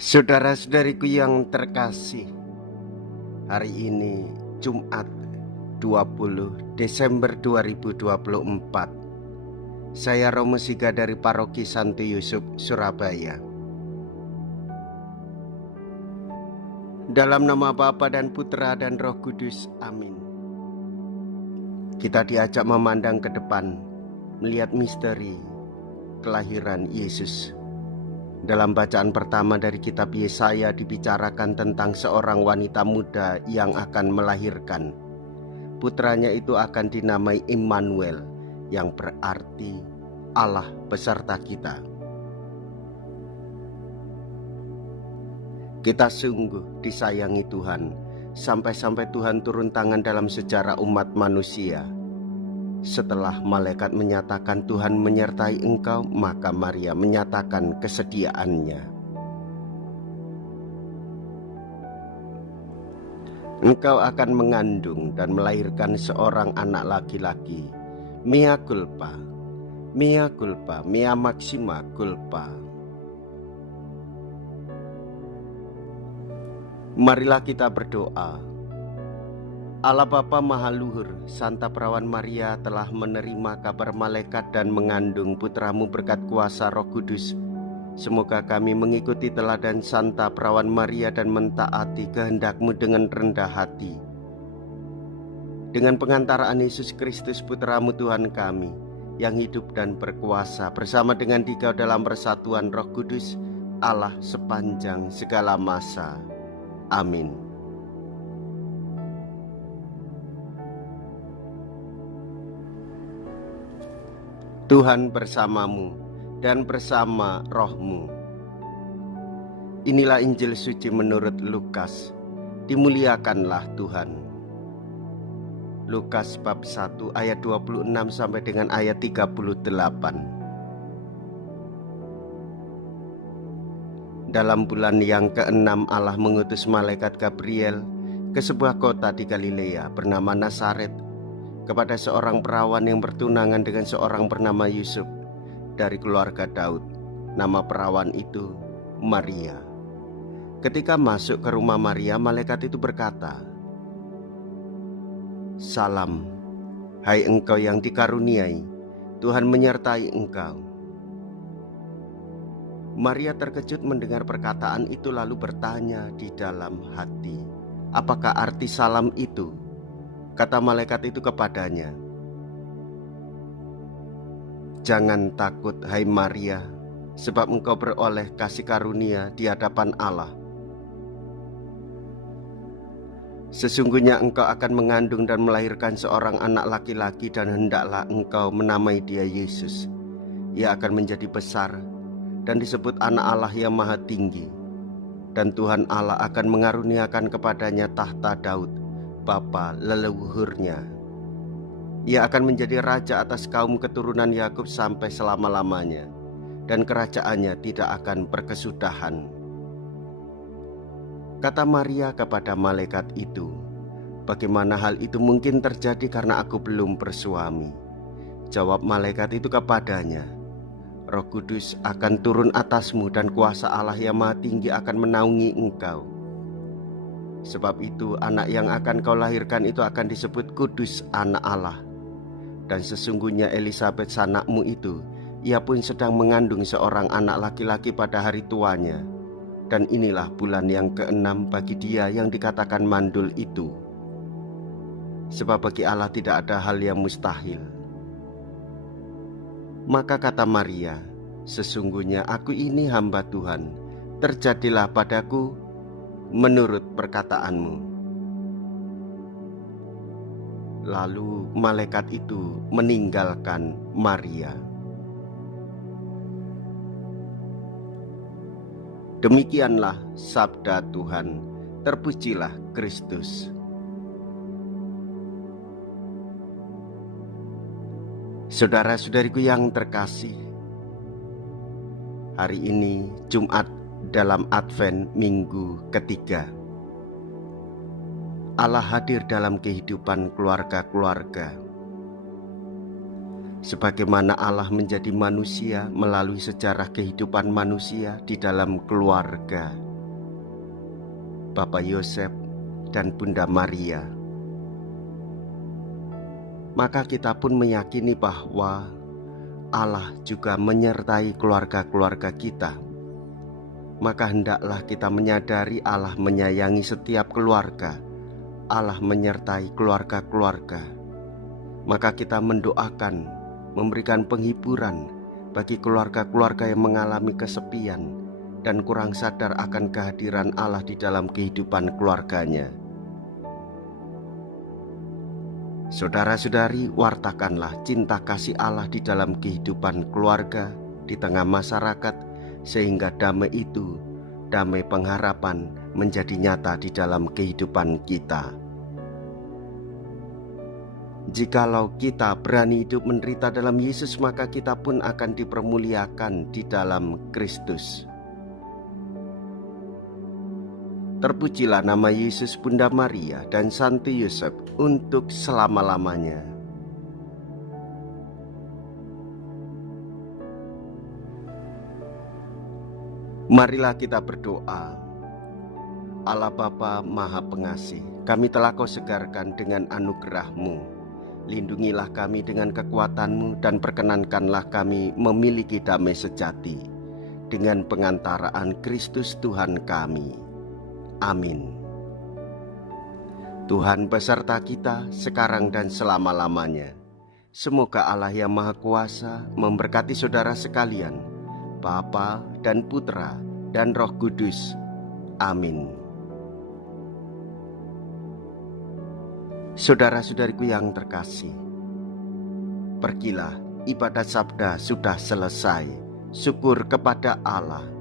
Saudara-saudariku yang terkasih, hari ini Jumat 20 Desember 2024. Saya Romo Siga dari Paroki Santo Yusuf, Surabaya. Dalam nama Bapa dan Putra dan Roh Kudus, amin. Kita diajak memandang ke depan, melihat misteri kelahiran Yesus. Dalam bacaan pertama dari kitab Yesaya dibicarakan tentang seorang wanita muda yang akan melahirkan. Putranya itu akan dinamai Immanuel, yang berarti Allah beserta kita. Kita sungguh disayangi Tuhan, sampai-sampai Tuhan turun tangan dalam sejarah umat manusia. Setelah malaikat menyatakan Tuhan menyertai engkau, maka Maria menyatakan kesediaannya. Engkau akan mengandung dan melahirkan seorang anak laki-laki. Mea culpa, mea culpa, mea maxima culpa. Marilah kita berdoa. Allah Bapa Maha Luhur, Santa Perawan Maria telah menerima kabar malaikat dan mengandung putramu berkat kuasa Roh Kudus. Semoga kami mengikuti teladan Santa Perawan Maria dan mentaati kehendak-Mu dengan rendah hati. Dengan pengantaraan Yesus Kristus Putra-Mu Tuhan kami, yang hidup dan berkuasa bersama dengan Dikau dalam persatuan Roh Kudus, Allah sepanjang segala masa. Amin. Tuhan bersamamu dan bersama rohmu. Inilah Injil suci menurut Lukas. Dimuliakanlah Tuhan. Lukas bab 1 ayat 26 sampai dengan ayat 38. Dalam bulan yang ke-6 Allah mengutus malaikat Gabriel ke sebuah kota di Galilea bernama Nazaret, kepada seorang perawan yang bertunangan dengan seorang bernama Yusuf dari keluarga Daud. Nama perawan itu Maria. Ketika masuk ke rumah Maria, malaikat itu berkata, "Salam, hai engkau yang dikaruniai, Tuhan menyertai engkau." Maria terkejut mendengar perkataan itu lalu bertanya di dalam hati, "Apakah arti salam itu?" Kata malaikat itu kepadanya, "Jangan takut, hai Maria, sebab engkau beroleh kasih karunia di hadapan Allah. Sesungguhnya engkau akan mengandung dan melahirkan seorang anak laki-laki, dan hendaklah engkau menamai dia Yesus. Ia akan menjadi besar dan disebut Anak Allah yang Maha Tinggi. Dan Tuhan Allah akan mengaruniakan kepadanya tahta Daud, bapa leluhurnya. Ia akan menjadi raja atas kaum keturunan Yakub sampai selama-lamanya, dan kerajaannya tidak akan berkesudahan." Kata Maria kepada malaikat itu, "Bagaimana hal itu mungkin terjadi karena aku belum bersuami?" Jawab malaikat itu kepadanya, "Roh Kudus akan turun atasmu dan kuasa Allah yang Maha Tinggi akan menaungi engkau. Sebab itu anak yang akan kau lahirkan itu akan disebut Kudus, Anak Allah. Dan sesungguhnya Elisabet sanakmu itu, ia pun sedang mengandung seorang anak laki-laki pada hari tuanya. Dan inilah bulan yang ke-6 bagi dia yang dikatakan mandul itu. Sebab bagi Allah tidak ada hal yang mustahil." Maka kata Maria, "Sesungguhnya aku ini hamba Tuhan, terjadilah padaku menurut perkataanmu." Lalu malaikat itu meninggalkan Maria. Demikianlah sabda Tuhan. Terpujilah Kristus. Saudara-saudariku yang terkasih, hari ini Jumat dalam Advent minggu ketiga. Allah hadir dalam kehidupan keluarga-keluarga. Sebagaimana Allah menjadi manusia melalui sejarah kehidupan manusia di dalam keluarga, Bapak Yosef, dan Bunda Maria. Maka kita pun meyakini bahwa Allah juga menyertai keluarga-keluarga kita. Maka hendaklah kita menyadari Allah menyayangi setiap keluarga. Allah menyertai keluarga-keluarga. Maka kita mendoakan, memberikan penghiburan bagi keluarga-keluarga yang mengalami kesepian dan kurang sadar akan kehadiran Allah di dalam kehidupan keluarganya. Saudara-saudari, wartakanlah cinta kasih Allah di dalam kehidupan keluarga, di tengah masyarakat, sehingga damai itu, damai pengharapan, menjadi nyata di dalam kehidupan kita. Jikalau kita berani hidup menderita dalam Yesus, maka kita pun akan dipermuliakan di dalam Kristus. Terpujilah nama Yesus, Bunda Maria, dan Santo Yosef untuk selama-lamanya. Marilah kita berdoa. Allah Bapa Maha Pengasih, kami telah Kau segarkan dengan anugerah-Mu. Lindungilah kami dengan kekuatan-Mu dan perkenankanlah kami memiliki damai sejati dengan pengantaraan Kristus Tuhan kami. Amin. Tuhan beserta kita sekarang dan selama-lamanya. Semoga Allah yang Maha Kuasa memberkati saudara sekalian, Bapa dan Putra dan Roh Kudus. Amin. Saudara-saudariku yang terkasih, pergilah, ibadat sabda sudah selesai. Syukur kepada Allah.